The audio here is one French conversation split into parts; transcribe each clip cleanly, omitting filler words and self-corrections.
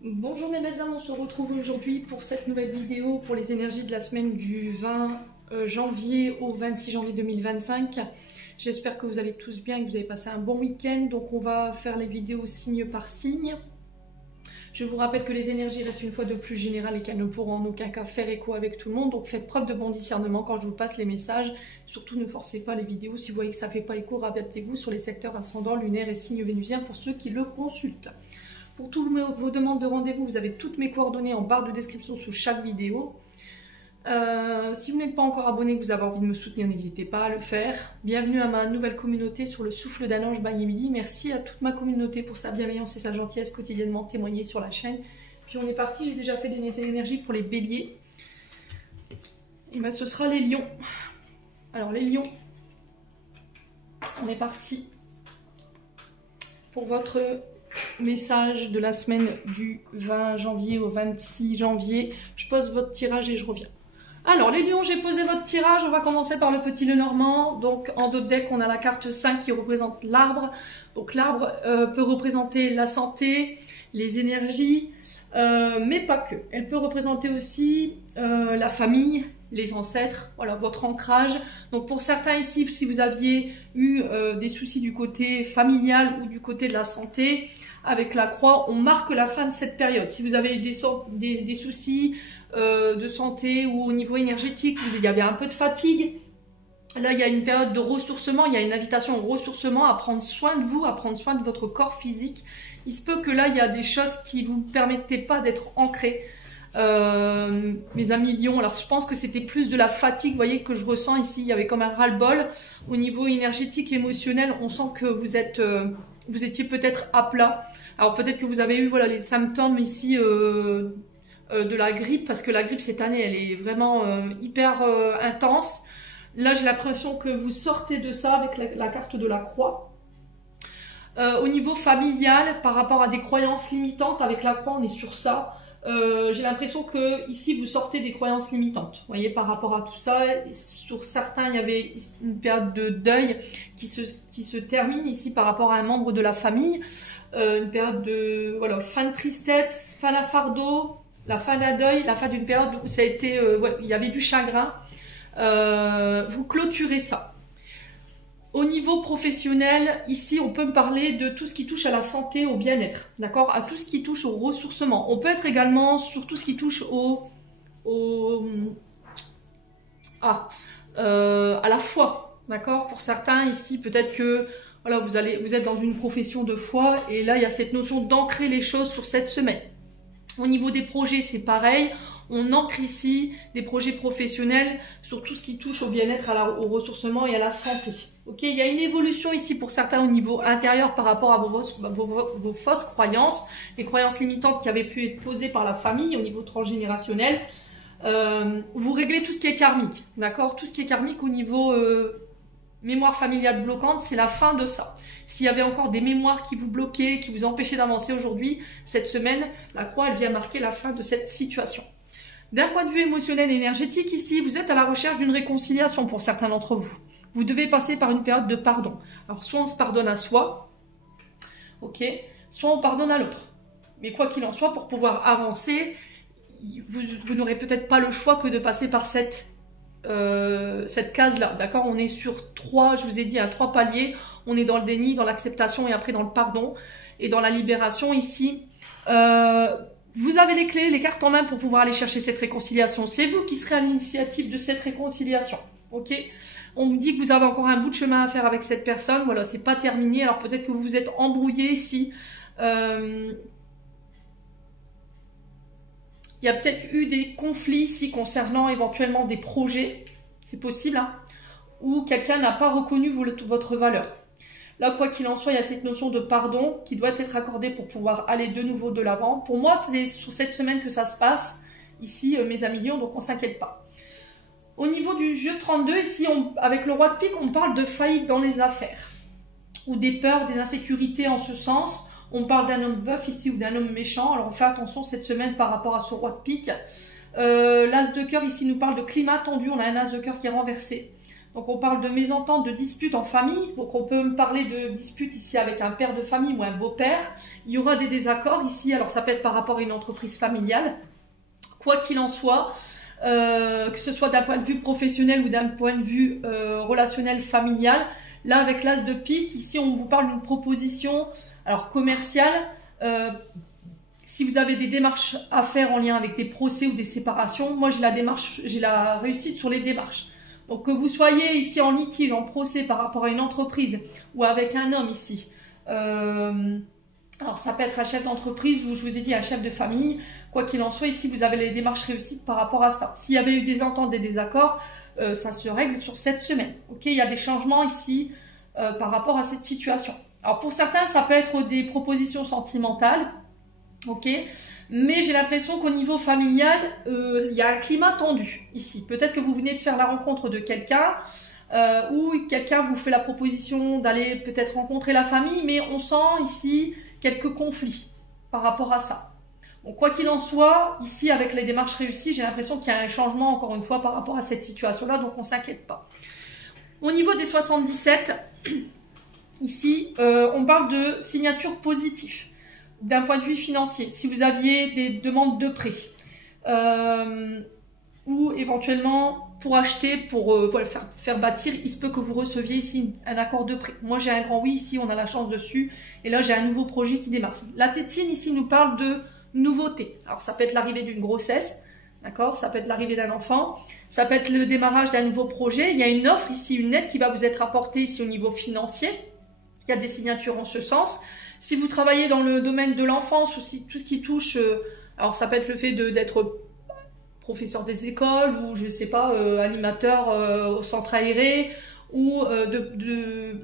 Bonjour mes belles âmes, on se retrouve aujourd'hui pour cette nouvelle vidéo pour les énergies de la semaine du 20 janvier au 26 janvier 2025. J'espère que vous allez tous bien et que vous avez passé un bon week-end. Donc on va faire les vidéos signe par signe. Je vous rappelle que les énergies restent une fois de plus générales et qu'elles ne pourront en aucun cas faire écho avec tout le monde. Donc faites preuve de bon discernement quand je vous passe les messages. Surtout ne forcez pas les vidéos. Si vous voyez que ça ne fait pas écho, rabattez-vous sur les secteurs ascendants, lunaires et signes vénusiens pour ceux qui le consultent. Pour toutes vos demandes de rendez-vous, vous avez toutes mes coordonnées en barre de description sous chaque vidéo. Si vous n'êtes pas encore abonné, que vous avez envie de me soutenir, n'hésitez pas à le faire. Bienvenue à ma nouvelle communauté sur le souffle d'un ange by Emily. Merci à toute ma communauté pour sa bienveillance et sa gentillesse quotidiennement témoignée sur la chaîne. Puis on est parti, j'ai déjà fait des énergies pour les béliers. Et ben, ce sera les lions. Alors les lions, on est parti pour votre message de la semaine du 20 janvier au 26 janvier. Je pose votre tirage et je reviens. Alors les lions, j'ai posé votre tirage. On va commencer par le petit Lenormand. Donc en dos de deck, on a la carte 5 qui représente l'arbre. Donc l'arbre peut représenter la santé, les énergies, mais pas que. Elle peut représenter aussi la famille, les ancêtres, voilà, votre ancrage. Donc pour certains ici, si vous aviez eu des soucis du côté familial ou du côté de la santé, avec la croix, on marque la fin de cette période. Si vous avez des soucis de santé ou au niveau énergétique, il y avait un peu de fatigue, là il y a une période de ressourcement, il y a une invitation au ressourcement, à prendre soin de vous, à prendre soin de votre corps physique. Il se peut que là il y a des choses qui ne vous permettaient pas d'être ancrés. Mes amis lions, alors je pense que c'était plus de la fatigue, vous voyez, que je ressens ici. Il y avait comme un ras-le-bol au niveau énergétique, émotionnel. On sent que vous étiez peut-être à plat. Alors peut-être que vous avez eu, voilà, les symptômes ici de la grippe, parce que la grippe cette année elle est vraiment hyper intense. Là j'ai l'impression que vous sortez de ça avec la carte de la croix. Au niveau familial, par rapport à des croyances limitantes, avec la croix on est sur ça. J'ai l'impression que ici vous sortez des croyances limitantes, vous voyez, par rapport à tout ça. Sur certains il y avait une période de deuil qui se termine ici par rapport à un membre de la famille, une période de, voilà, fin de tristesse, fin d'un fardeau, la fin d'un deuil, la fin d'une période où ça a été, ouais, il y avait du chagrin. Vous clôturez ça. Au niveau professionnel, ici, on peut me parler de tout ce qui touche à la santé, au bien-être, d'accord, à tout ce qui touche au ressourcement. On peut être également sur tout ce qui touche à la foi, d'accord. Pour certains, ici, peut-être que voilà, vous êtes dans une profession de foi et là, il y a cette notion d'ancrer les choses sur cette semaine. Au niveau des projets, c'est pareil. On ancre ici des projets professionnels sur tout ce qui touche au bien-être, au ressourcement et à la santé. Ok, il y a une évolution ici pour certains au niveau intérieur par rapport à vos fausses croyances, les croyances limitantes qui avaient pu être posées par la famille au niveau transgénérationnel. Vous réglez tout ce qui est karmique, d'accord? Tout ce qui est karmique au niveau mémoire familiale bloquante, c'est la fin de ça. S'il y avait encore des mémoires qui vous bloquaient, qui vous empêchaient d'avancer aujourd'hui, cette semaine, la croix, elle vient marquer la fin de cette situation. D'un point de vue émotionnel et énergétique, ici, vous êtes à la recherche d'une réconciliation pour certains d'entre vous. Vous devez passer par une période de pardon. Alors, soit on se pardonne à soi, ok, soit on pardonne à l'autre. Mais quoi qu'il en soit, pour pouvoir avancer, vous n'aurez peut-être pas le choix que de passer par cette case-là, d'accord. On est sur 3, je vous ai dit, 3 paliers. On est dans le déni, dans l'acceptation et après dans le pardon. Et dans la libération, ici, vous avez les clés, les cartes en main pour pouvoir aller chercher cette réconciliation. C'est vous qui serez à l'initiative de cette réconciliation. Ok, on vous dit que vous avez encore un bout de chemin à faire avec cette personne. Voilà, c'est pas terminé. Alors peut-être que vous vous êtes embrouillé ici. Il y a peut-être eu des conflits ici concernant éventuellement des projets. C'est possible, hein, où quelqu'un n'a pas reconnu votre valeur. Là, quoi qu'il en soit, il y a cette notion de pardon qui doit être accordée pour pouvoir aller de nouveau de l'avant. Pour moi, c'est sur cette semaine que ça se passe, ici, mes amis lions, donc on ne s'inquiète pas. Au niveau du jeu 32, ici, avec le roi de pique, on parle de faillite dans les affaires, ou des peurs, des insécurités en ce sens. On parle d'un homme veuf ici ou d'un homme méchant. Alors, on fait attention cette semaine par rapport à ce roi de pique. L'as de cœur ici nous parle de climat tendu. On a un as de cœur qui est renversé. Donc on parle de mésentente, de disputes en famille. Donc on peut me parler de disputes ici avec un père de famille ou un beau-père. Il y aura des désaccords ici. Alors ça peut être par rapport à une entreprise familiale. Quoi qu'il en soit, que ce soit d'un point de vue professionnel ou d'un point de vue relationnel familial. Là avec l'as de pique, ici on vous parle d'une proposition alors commerciale. Si vous avez des démarches à faire en lien avec des procès ou des séparations, moi j'ai la réussite sur les démarches. Donc que vous soyez ici en litige, en procès par rapport à une entreprise ou avec un homme ici. Alors ça peut être un chef d'entreprise ou je vous ai dit un chef de famille. Quoi qu'il en soit, ici vous avez les démarches réussites par rapport à ça. S'il y avait eu des ententes, des désaccords, ça se règle sur cette semaine. Ok, il y a des changements ici par rapport à cette situation. Alors pour certains, ça peut être des propositions sentimentales. Ok, mais j'ai l'impression qu'au niveau familial, il y a un climat tendu ici. Peut-être que vous venez de faire la rencontre de quelqu'un ou quelqu'un vous fait la proposition d'aller peut-être rencontrer la famille, mais on sent ici quelques conflits par rapport à ça. Bon, quoi qu'il en soit, ici avec les démarches réussies, j'ai l'impression qu'il y a un changement encore une fois par rapport à cette situation-là, donc on ne s'inquiète pas. Au niveau des 77, ici, on parle de signature positive. D'un point de vue financier, si vous aviez des demandes de prêt ou éventuellement pour acheter, pour voilà, faire bâtir, il se peut que vous receviez ici un accord de prêt. Moi j'ai un grand oui ici, on a la chance dessus et là j'ai un nouveau projet qui démarre. La tétine ici nous parle de nouveauté. Alors ça peut être l'arrivée d'une grossesse, d'accord, ça peut être l'arrivée d'un enfant, ça peut être le démarrage d'un nouveau projet. Il y a une offre ici, une aide qui va vous être apportée ici au niveau financier. Il y a des signatures en ce sens. Si vous travaillez dans le domaine de l'enfance ou si, tout ce qui touche, alors ça peut être le fait d'être professeur des écoles ou je ne sais pas, animateur au centre aéré ou de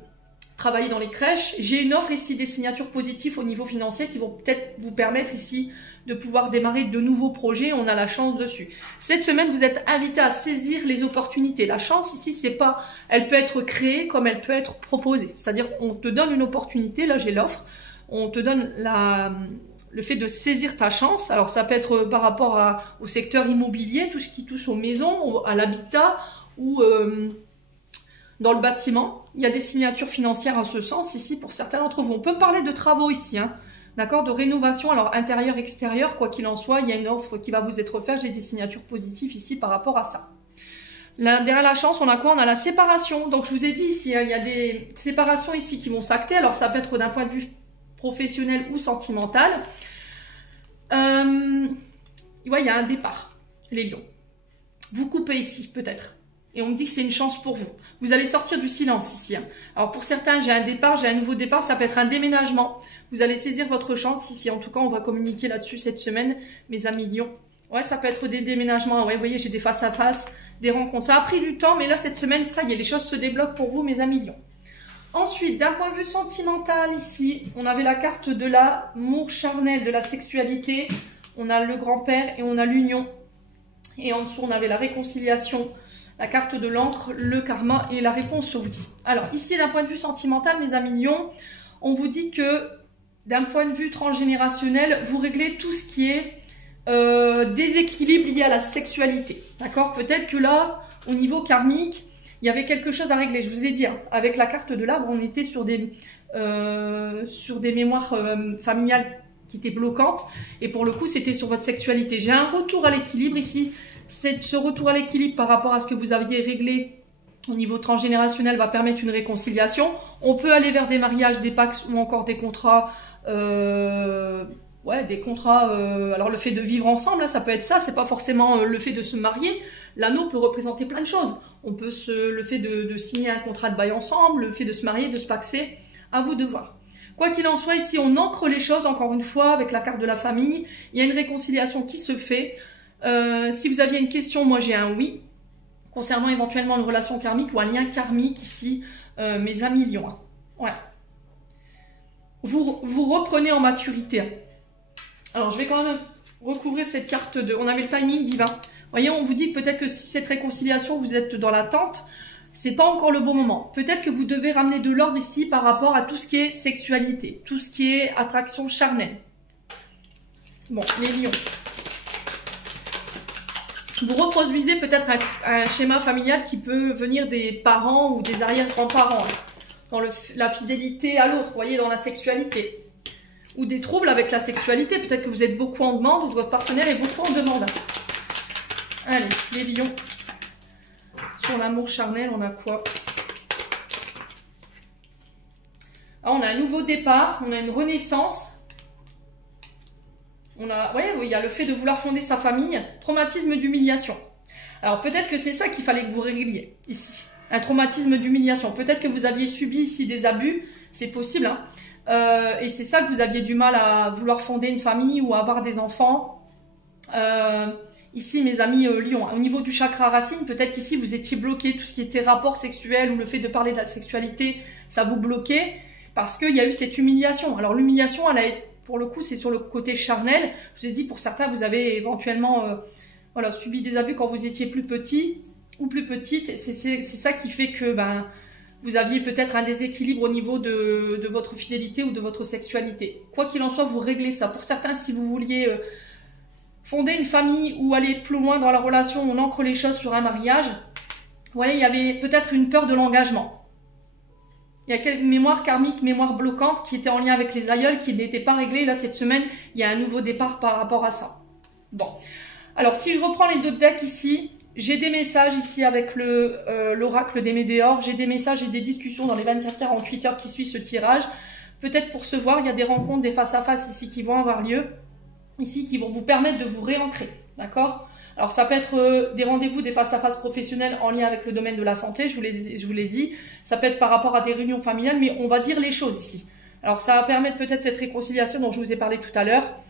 travailler dans les crèches. J'ai une offre ici des signatures positives au niveau financier qui vont peut-être vous permettre ici de pouvoir démarrer de nouveaux projets. On a la chance dessus. Cette semaine, vous êtes invité à saisir les opportunités. La chance ici, c'est pas, elle peut être créée comme elle peut être proposée. C'est-à-dire, on te donne une opportunité. Là, j'ai l'offre. On te donne le fait de saisir ta chance. Alors, ça peut être par rapport au secteur immobilier, tout ce qui touche aux maisons, à l'habitat ou dans le bâtiment. Il y a des signatures financières à ce sens ici pour certains d'entre vous. On peut parler de travaux ici, hein. D'accord, de rénovation, alors intérieur, extérieur, quoi qu'il en soit, il y a une offre qui va vous être offerte. J'ai des signatures positives ici par rapport à ça. Là, derrière la chance, on a quoi? On a la séparation. Donc, je vous ai dit ici, hein, il y a des séparations ici qui vont s'acter. Alors, ça peut être d'un point de vue professionnel ou sentimental. Ouais, il y a un départ, les lions. Vous coupez ici, peut-être. Et on me dit que c'est une chance pour vous. Vous allez sortir du silence ici. Hein. Alors pour certains, j'ai un départ, j'ai un nouveau départ. Ça peut être un déménagement. Vous allez saisir votre chance ici. En tout cas, on va communiquer là-dessus cette semaine, mes amis lions. Ouais, ça peut être des déménagements. Ouais, vous voyez, j'ai des face-à-face, des rencontres. Ça a pris du temps, mais là, cette semaine, ça y est, les choses se débloquent pour vous, mes amis lions. Ensuite, d'un point de vue sentimental ici, on avait la carte de l'amour charnel, de la sexualité. On a le grand-père et on a l'union. Et en dessous, on avait la réconciliation. La carte de l'encre, le karma et la réponse oui. Alors ici, d'un point de vue sentimental, mes amis lions, on vous dit que d'un point de vue transgénérationnel, vous réglez tout ce qui est déséquilibre lié à la sexualité. D'accord? Peut-être que là, au niveau karmique, il y avait quelque chose à régler. Je vous ai dit, hein, avec la carte de l'arbre, on était sur des mémoires familiales qui étaient bloquantes. Et pour le coup, c'était sur votre sexualité. J'ai un retour à l'équilibre ici. Ce retour à l'équilibre par rapport à ce que vous aviez réglé au niveau transgénérationnel va permettre une réconciliation. On peut aller vers des mariages, des pax ou encore des contrats. Ouais, des contrats. Alors le fait de vivre ensemble, là, ça peut être ça. C'est pas forcément le fait de se marier. L'anneau peut représenter plein de choses. On peut le fait de signer un contrat de bail ensemble, le fait de se marier, de se paxer. À vous de voir. Quoi qu'il en soit, ici on ancre les choses encore une fois avec la carte de la famille. Il y a une réconciliation qui se fait. Si vous aviez une question, moi j'ai un oui. Concernant éventuellement une relation karmique ou un lien karmique ici, mes amis lions. Hein. Ouais. Vous reprenez en maturité. Hein. Alors je vais quand même recouvrir cette carte de... On avait le timing divin. Vous voyez, on vous dit peut-être que si cette réconciliation, vous êtes dans l'attente, c'est pas encore le bon moment. Peut-être que vous devez ramener de l'ordre ici par rapport à tout ce qui est sexualité, tout ce qui est attraction charnelle. Bon, les lions. Vous reproduisez peut-être un schéma familial qui peut venir des parents ou des arrière-grands-parents, dans la fidélité à l'autre, vous voyez, dans la sexualité. Ou des troubles avec la sexualité, peut-être que vous êtes beaucoup en demande ou votre partenaire est beaucoup en demande. Allez, les lions. Sur l'amour charnel, on a quoi? Ah, on a un nouveau départ, on a une renaissance. Il y a le fait de vouloir fonder sa famille, traumatisme d'humiliation. Alors peut-être que c'est ça qu'il fallait que vous régliez ici. Un traumatisme d'humiliation. Peut-être que vous aviez subi ici des abus, c'est possible. Hein. Et c'est ça que vous aviez du mal à vouloir fonder une famille ou avoir des enfants. Ici, mes amis lions, au niveau du chakra racine, peut-être qu'ici vous étiez bloqué, tout ce qui était rapport sexuel ou le fait de parler de la sexualité, ça vous bloquait parce qu'il y a eu cette humiliation. Alors l'humiliation, elle a été, pour le coup, c'est sur le côté charnel. Je vous ai dit, pour certains, vous avez éventuellement subi des abus quand vous étiez plus petit ou plus petite. C'est ça qui fait que vous aviez peut-être un déséquilibre au niveau de votre fidélité ou de votre sexualité. Quoi qu'il en soit, vous réglez ça. Pour certains, si vous vouliez fonder une famille ou aller plus loin dans la relation, on ancre les choses sur un mariage. Vous voyez, il y avait peut-être une peur de l'engagement. Il y a une mémoire karmique, mémoire bloquante qui était en lien avec les aïeuls, qui n'était pas réglée. Là, cette semaine, il y a un nouveau départ par rapport à ça. Bon. Alors, si je reprends les deux decks ici, j'ai des messages ici avec l'oracle des Médéors. J'ai des messages et des discussions dans les 24-48 heures qui suivent ce tirage. Peut-être pour se voir, il y a des rencontres, des face-à-face ici qui vont avoir lieu. Ici, qui vont vous permettre de vous réancrer. D'accord ? Alors, ça peut être des rendez-vous, des face-à-face professionnels en lien avec le domaine de la santé, je vous l'ai dit. Ça peut être par rapport à des réunions familiales, mais on va dire les choses ici. Alors, ça va permettre peut-être cette réconciliation dont je vous ai parlé tout à l'heure.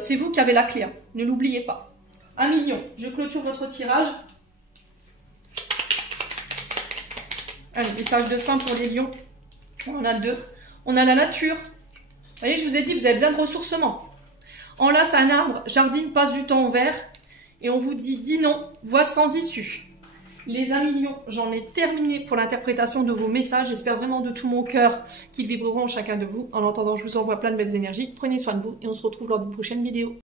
C'est vous qui avez la clé, hein. Ne l'oubliez pas. 1 million. Je clôture votre tirage. Allez, message de fin pour les lions. On en a 2. On a la nature. Vous voyez, je vous ai dit, vous avez besoin de ressourcement. Enlace un arbre, jardine, passe du temps au vert. Et on vous dit, dis non, voie sans issue. Les 1 million, j'en ai terminé pour l'interprétation de vos messages. J'espère vraiment de tout mon cœur qu'ils vibreront chacun de vous. En attendant, je vous envoie plein de belles énergies. Prenez soin de vous et on se retrouve lors d'une prochaine vidéo.